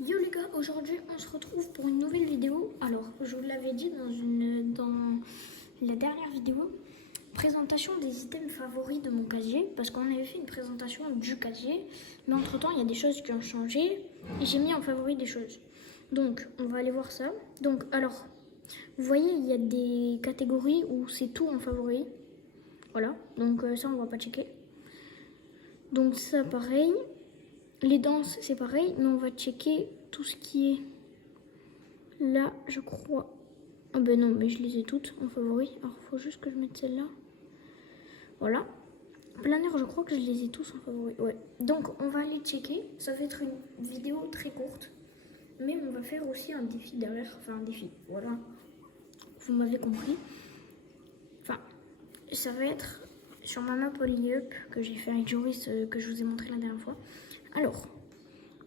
Yo les gars, aujourd'hui on se retrouve pour une nouvelle vidéo. Alors, je vous l'avais dit dans la dernière vidéo, présentation des items favoris de mon casier, parce qu'on avait fait une présentation du casier, mais entre temps il y a des choses qui ont changé et j'ai mis en favori des choses. Donc, on va aller voir ça. Donc, alors, vous voyez, il y a des catégories où c'est tout en favori. Voilà, donc ça on va pas checker. Donc ça pareil. Les danses, c'est pareil, mais on va checker tout ce qui est là, je crois. Ah ben non, mais je les ai toutes en favori. Alors, il faut juste que je mette celle-là. Voilà. Planeur, je crois que je les ai tous en favori. Ouais. Donc, on va aller checker. Ça va être une vidéo très courte. Mais on va faire aussi un défi derrière. Enfin, un défi. Voilà. Vous m'avez compris. Enfin, ça va être sur ma map Polyup que j'ai fait avec Joris, que je vous ai montré la dernière fois. Alors,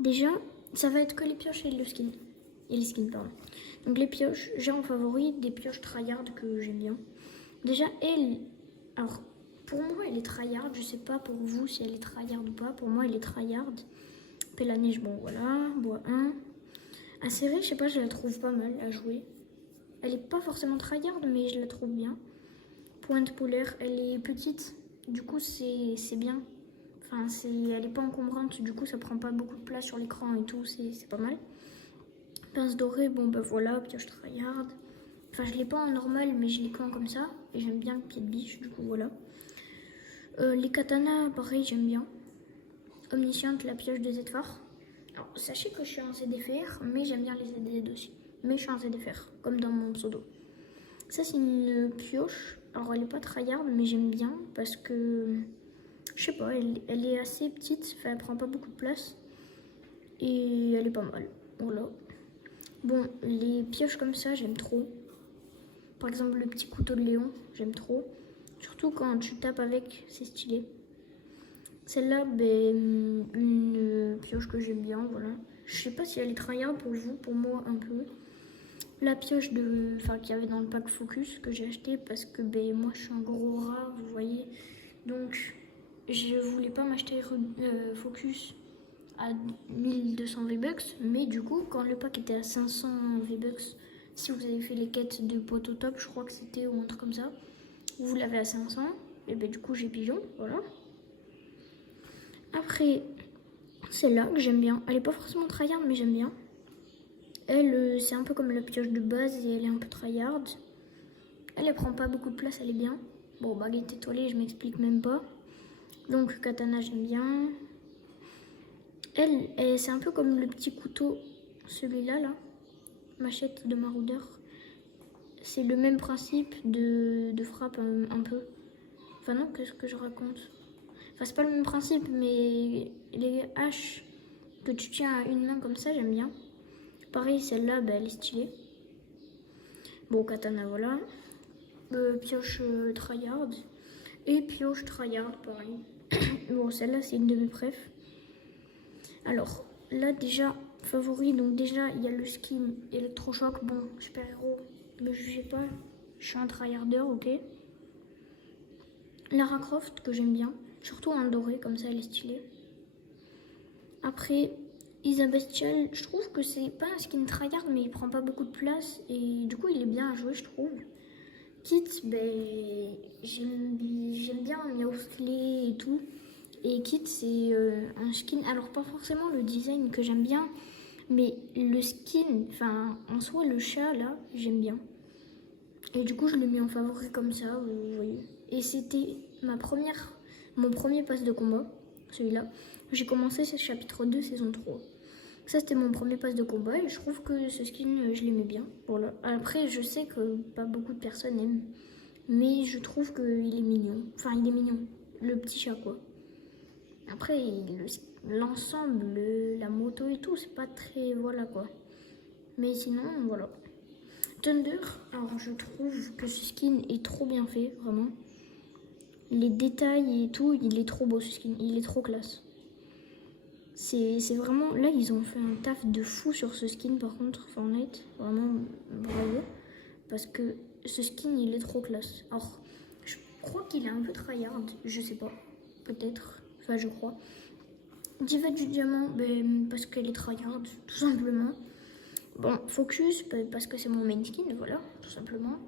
déjà, ça va être que les pioches et le skin. Et les skins, pardon. Donc les pioches, j'ai en favori des pioches tryhard que j'aime bien. Déjà, elle... Alors, pour moi, elle est tryhard. Je sais pas pour vous si elle est tryhard ou pas. Pour moi, elle est tryhard. Pelle à neige, bon voilà. Bois 1. Acérée, je sais pas, je la trouve pas mal à jouer. Elle est pas forcément tryhard, mais je la trouve bien. Pointe polaire, elle est petite. Du coup, c'est bien. Enfin, elle est pas encombrante. Du coup, ça prend pas beaucoup de place sur l'écran et tout. C'est pas mal. Pince dorée, bon bah voilà, pioche tryhard. Enfin, je l'ai pas en normal, mais je l'ai quand comme ça. Et j'aime bien le pied de biche, du coup voilà. Les katanas, pareil, j'aime bien. Omnisciente, la pioche de Z-Phare. Alors, sachez que je suis en ZFR, mais j'aime bien les ZD aussi. Mais je suis en ZFR, comme dans mon pseudo. Ça, c'est une pioche. Alors, elle est pas tryhard, mais j'aime bien parce que... Je sais pas, elle est assez petite. Enfin, elle prend pas beaucoup de place. Et elle est pas mal. Voilà. Bon, les pioches comme ça, j'aime trop. Par exemple, le petit couteau de Léon, j'aime trop. Surtout quand tu tapes avec, c'est stylé. Celle-là, ben, une pioche que j'aime bien, voilà. Je sais pas si elle est tryhard pour vous, pour moi un peu. La pioche qu'il y avait dans le pack Focus que j'ai acheté parce que ben, moi je suis un gros rat, vous voyez. Donc je voulais pas m'acheter Focus à 1200 V-Bucks, mais du coup, quand le pack était à 500 V-Bucks, si vous avez fait les quêtes de poteau top, je crois que c'était ou un truc comme ça, vous l'avez à 500, et ben du coup j'ai pigeon, voilà. Après, celle-là que j'aime bien, elle est pas forcément tryhard, mais j'aime bien. Elle, c'est un peu comme la pioche de base et elle est un peu tryhard. Elle prend pas beaucoup de place, elle est bien. Bon, baguette étoilée, je m'explique même pas. Donc katana, j'aime bien. Elle c'est un peu comme le petit couteau, celui-là, là. Machette de maraudeur. C'est le même principe de frappe un peu. Enfin non, qu'est-ce que je raconte? Enfin, c'est pas le même principe, mais les haches que tu tiens à une main comme ça, j'aime bien. Pareil, celle-là, bah, elle est stylée. Bon, katana, voilà. Pioche tryhard. Et pioche tryhard, pareil. Bon, celle-là, c'est une de mes préfs. Alors, là, déjà, favori. Donc, déjà, il y a le skin électrochoc. Bon, super héros, me jugez pas. Je suis un tryharder, ok. Lara Croft, que j'aime bien. Surtout en doré, comme ça, elle est stylée. Après, Isa Bestial, je trouve que c'est pas un skin tryhard, mais il prend pas beaucoup de place. Et du coup, il est bien à jouer, je trouve. Kit, ben, j'aime bien Meowsclay et tout. Et Kit, c'est un skin, alors pas forcément le design que j'aime bien, mais le skin, enfin en soi le chat là, j'aime bien. Et du coup je le mets en favori comme ça, vous voyez. Et c'était mon premier pass de combat, celui-là. J'ai commencé ce chapitre 2, saison 3. Ça c'était mon premier pass de combat et je trouve que ce skin je l'aimais bien. Voilà. Après je sais que pas beaucoup de personnes aiment, mais je trouve qu'il est mignon. Enfin il est mignon, le petit chat quoi. Après l'ensemble, la moto et tout, c'est pas très voilà quoi. Mais sinon voilà. Thunder, alors je trouve que ce skin est trop bien fait, vraiment. Les détails et tout, il est trop beau ce skin, il est trop classe. C'est vraiment, là ils ont fait un taf de fou sur ce skin par contre, Fortnite, vraiment bravo. Parce que ce skin il est trop classe. Alors, je crois qu'il est un peu tryhard, je sais pas, peut-être, enfin je crois. Diva du diamant, ben, parce qu'elle est tryhard, tout simplement. Bon, Focus, ben, parce que c'est mon main skin, voilà, tout simplement.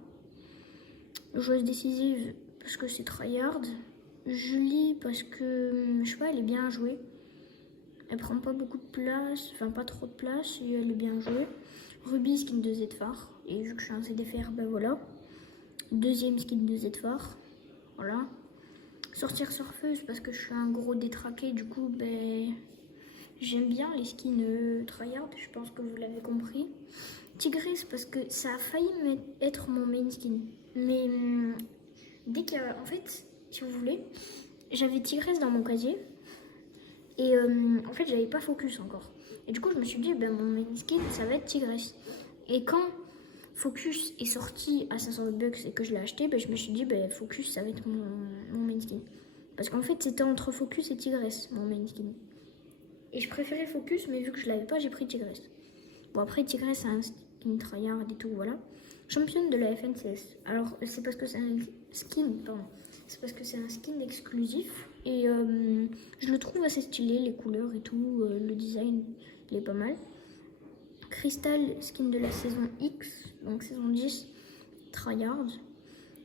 Joueuse décisive, parce que c'est tryhard. Julie, parce que, je sais pas, elle est bien jouée. Elle prend pas beaucoup de place, enfin pas trop de place, et elle est bien jouée. Ruby, skin de Zphar, et vu que je suis un CDFR, ben voilà. Deuxième skin de Zphar, voilà. Sortir surfeuse, parce que je suis un gros détraqué, du coup, ben... J'aime bien les skins tryhard, je pense que vous l'avez compris. Tigresse, parce que ça a failli être mon main skin. Mais dès qu'il y a... En fait, si vous voulez, j'avais Tigresse dans mon casier. Et en fait, j'avais pas Focus encore. Et du coup, je me suis dit, ben, mon main skin, ça va être Tigresse. Et quand Focus est sorti à 500 bucks et que je l'ai acheté, ben, je me suis dit, ben, Focus, ça va être mon main skin. Parce qu'en fait, c'était entre Focus et Tigresse, mon main skin. Et je préférais Focus, mais vu que je l'avais pas, j'ai pris Tigresse. Bon, après, Tigresse, c'est un skin tryhard et tout, voilà. Championne de la FNCS. Alors, c'est parce que c'est un skin, pardon. C'est parce que c'est un skin exclusif. Et je le trouve assez stylé, les couleurs et tout. Le design, il est pas mal. Crystal, skin de la saison X, donc saison 10, tryhard.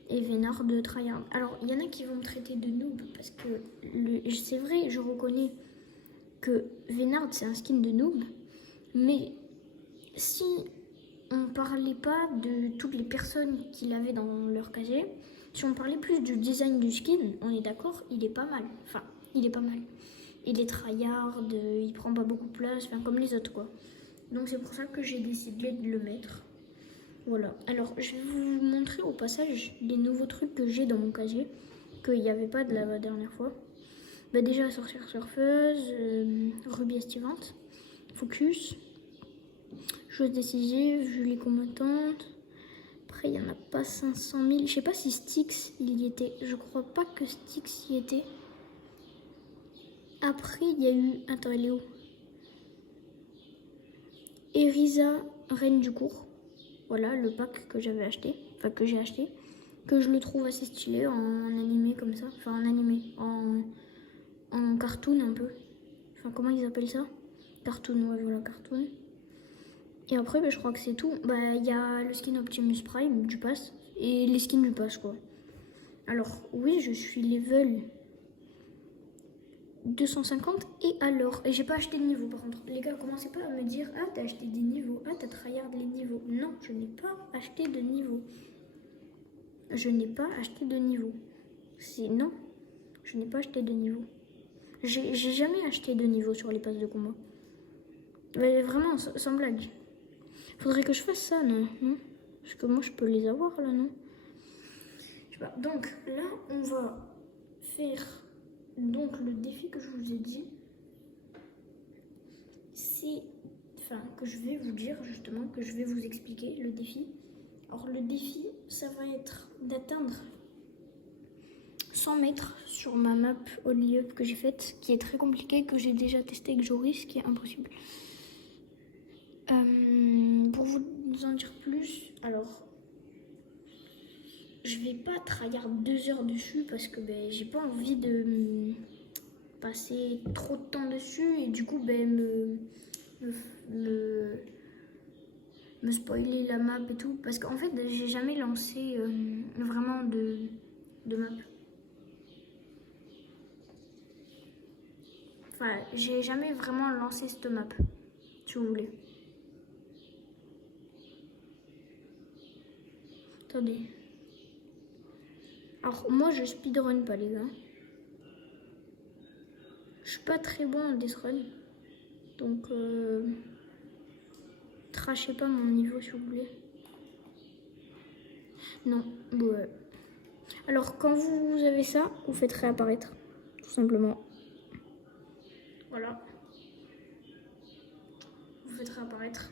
Et Vénard de tryhard. Alors, il y en a qui vont me traiter de noob, parce que c'est vrai, je reconnais que Vénard, c'est un skin de noob, mais si on parlait pas de toutes les personnes qu'il avait dans leur casier, si on parlait plus du design du skin, on est d'accord, il est pas mal. Enfin, il est pas mal. Il est tryhard, il prend pas beaucoup de place, enfin comme les autres quoi. Donc c'est pour ça que j'ai décidé de le mettre. Voilà. Alors je vais vous montrer au passage les nouveaux trucs que j'ai dans mon casier, qu'il n'y avait pas de la dernière fois. Bah déjà sorcière surfeuse, Ruby estivante, Focus, chose décisive, Julie combattante. Après il n'y en a pas 500 000. Je sais pas si Styx il y était. Je crois pas que Styx y était. Après il y a eu. Attends, elle est où? Erisa, reine du cours. Voilà le pack que j'avais acheté. Enfin que j'ai acheté. Que je le trouve assez stylé en animé comme ça. Enfin en animé. En cartoon un peu. Enfin, comment ils appellent ça? Cartoon, ouais, voilà, cartoon. Et après, bah, je crois que c'est tout. Bah, il y a le skin Optimus Prime du pass et les skins du pass, quoi. Alors, oui, je suis level 250 et alors. Et j'ai pas acheté de niveau, par contre. Les gars, commencez pas à me dire, ah, t'as acheté des niveaux, ah, t'as tryhard les niveaux. Non, je n'ai pas acheté de niveau. Je n'ai pas acheté de niveau. Non, je n'ai pas acheté de niveau. J'ai jamais acheté de niveau sur les passes de combat. Mais vraiment, sans blague. Faudrait que je fasse ça, non? Parce que moi, je peux les avoir, là, non? Je sais pas. Donc, là, on va faire donc le défi que je vous ai dit. C'est... Enfin, que je vais vous dire, justement, que je vais vous expliquer, le défi. Alors, le défi, ça va être d'atteindre 100 mètres sur ma map Only Up que j'ai faite, qui est très compliquée, que j'ai déjà testé avec Joris, qui est impossible. Pour vous en dire plus, alors je vais pas tryhard 2 heures dessus parce que ben, j'ai pas envie de passer trop de temps dessus et du coup ben, me spoiler la map et tout parce qu'en fait j'ai jamais lancé vraiment de map. Enfin, j'ai jamais vraiment lancé cette map, si vous voulez. Attendez. Alors, moi, je speedrun pas, les gars. Je suis pas très bon en deathrun. Donc, trachez pas mon niveau, s'il vous plaît. Non, ouais. Alors, quand vous avez ça, vous faites réapparaître. Tout simplement. Voilà. Vous faites réapparaître.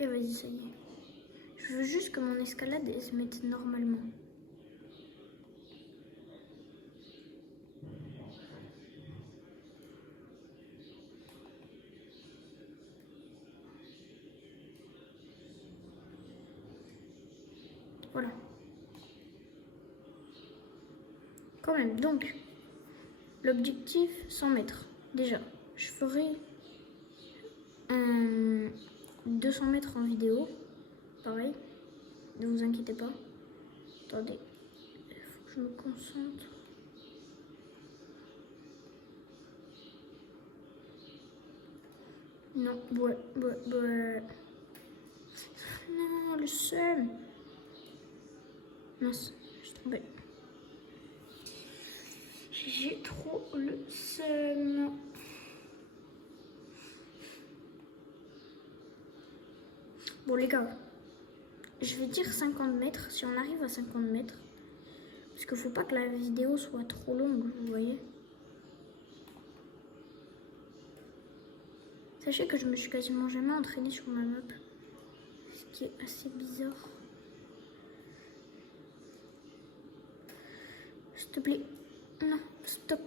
Et vas-y, ça y est. Je veux juste que mon escalade elle se mette normalement. Voilà. Quand même, donc, l'objectif 100 mètres. Déjà, je ferai 200 mètres en vidéo. Pareil, ne vous inquiétez pas. Attendez, il faut que je me concentre. Non, ouais. Non, le seum. Mince, je suis tombée. J'ai trop le seum. Bon les gars, je vais dire 50 mètres, si on arrive à 50 mètres. Parce qu'il faut pas que la vidéo soit trop longue, vous voyez. Sachez que je me suis quasiment jamais entraînée sur ma map. Ce qui est assez bizarre. S'il te plaît. Non, stop.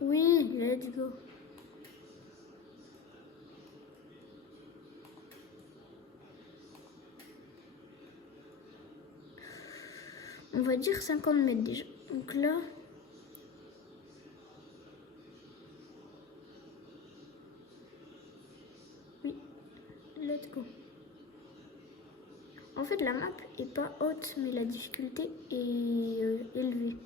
Oui, let's go. On va dire 50 mètres déjà. Donc là... Oui, let's go. En fait, la map est pas haute, mais la difficulté est élevée.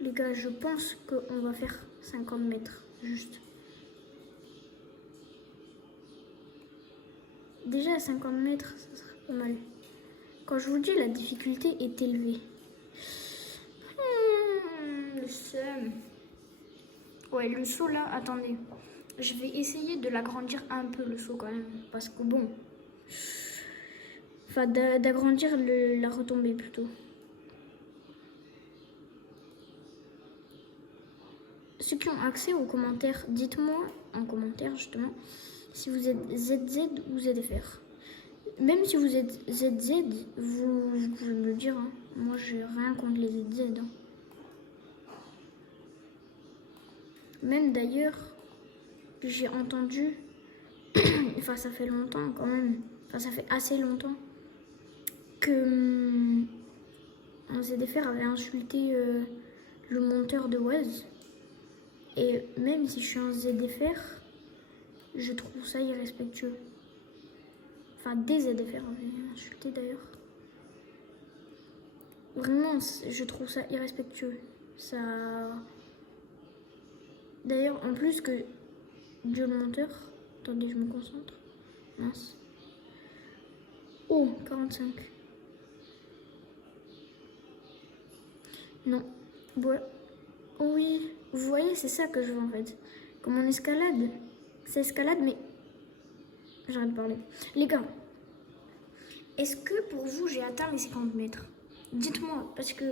Les gars, je pense qu'on va faire 50 mètres, juste. Déjà à 50 mètres, ça serait pas mal. Quand je vous dis, la difficulté est élevée. Le seum. Ouais, le saut là, attendez. Je vais essayer de l'agrandir un peu, le saut quand même. Parce que bon... Enfin, d'agrandir la retombée plutôt. Ceux qui ont accès aux commentaires, dites-moi en commentaire justement si vous êtes ZZ ou ZFR. Même si vous êtes ZZ, vous pouvez me le dire. Hein. Moi, j'ai rien contre les ZZ. Hein. Même d'ailleurs, j'ai entendu, enfin ça fait longtemps quand même, enfin ça fait assez longtemps, que un ZFR avait insulté le monteur de Waz. Et même si je suis un ZFR, je trouve ça irrespectueux. Enfin, des ZFR avaient insulté d'ailleurs. Vraiment, je trouve ça irrespectueux. Ça... D'ailleurs, en plus que Dieu le monteur... Attendez, je me concentre. Mince. Oh, 45. Non. Ouais. Oui. Vous voyez, c'est ça que je veux en fait. Comme on escalade. C'est escalade, mais... J'arrête de parler. Les gars, est-ce que pour vous, j'ai atteint les 50 mètres? Dites-moi, parce que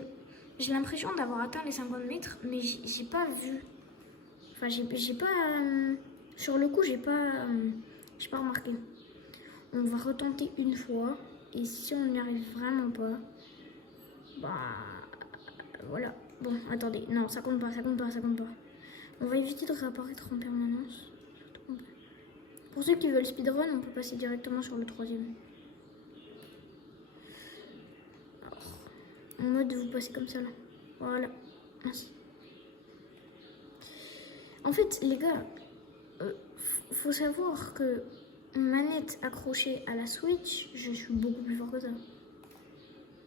j'ai l'impression d'avoir atteint les 50 mètres, mais j'ai pas vu. Enfin, j'ai pas... sur le coup, j'ai pas remarqué. On va retenter une fois, et si on n'y arrive vraiment pas, bah... Voilà. Bon, attendez. Non, ça compte pas. On va éviter de réapparaître en permanence. Pour ceux qui veulent speedrun, on peut passer directement sur le 3e. Alors, en mode vous passez comme ça là. Voilà. Merci. En fait, les gars, faut savoir que manette accrochée à la Switch, je suis beaucoup plus fort que ça.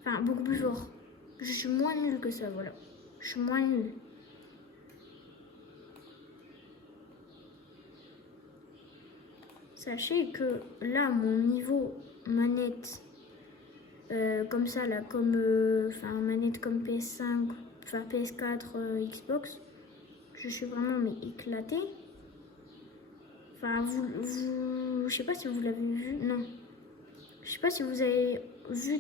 Enfin, beaucoup plus fort. Je suis moins nul que ça, voilà. Je suis moins nul. Sachez que là, mon niveau manette, comme ça, là, comme manette comme PS5, enfin PS4, Xbox, je suis vraiment mais éclatée. Enfin, je sais pas si vous l'avez vu, non. Je sais pas si vous avez vu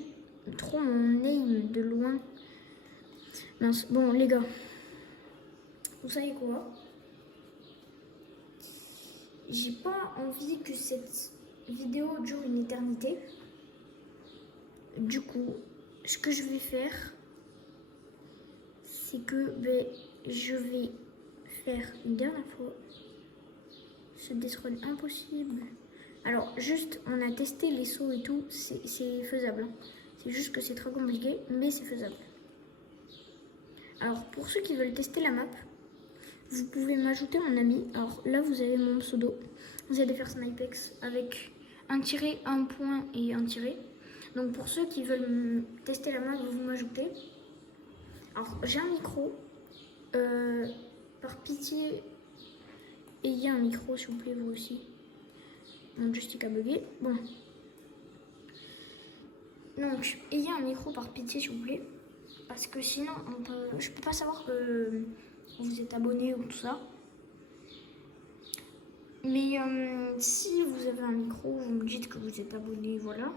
trop mon aim de loin. Mince. Bon, les gars, vous savez quoi? J'ai pas envie que cette vidéo dure une éternité. Du coup, ce que je vais faire, c'est que je vais faire une dernière fois ce death run impossible. Alors, juste, on a testé les sauts et tout, c'est faisable. C'est juste que c'est très compliqué, mais c'est faisable. Alors, pour ceux qui veulent tester la map, vous pouvez m'ajouter en ami. Alors là, vous avez mon pseudo. Vous allez faire Snipex avec un tiret, un point et un tiret. Donc pour ceux qui veulent tester la map, vous m'ajoutez. Alors, j'ai un micro. Par pitié, ayez un micro, s'il vous plaît, vous aussi. Mon joystick a bugué. Bon. Donc, ayez un micro par pitié, s'il vous plaît. Parce que sinon, je peux pas savoir que vous êtes abonné ou tout ça. Mais si vous avez un micro, vous me dites que vous êtes abonné, voilà.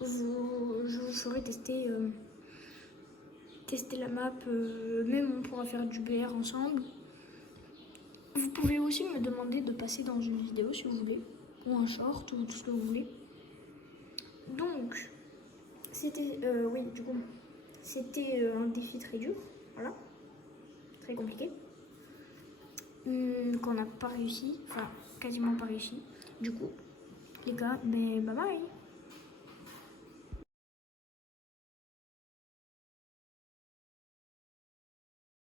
Je vous ferai tester la map. Même on pourra faire du BR ensemble. Vous pouvez aussi me demander de passer dans une vidéo si vous voulez. Ou un short, ou tout ce que vous voulez. Donc, c'était... oui, du coup, c'était un défi très dur. Voilà. Très compliqué. Qu'on n'a pas réussi. Enfin, quasiment pas réussi. Du coup, les gars, ben bye bye.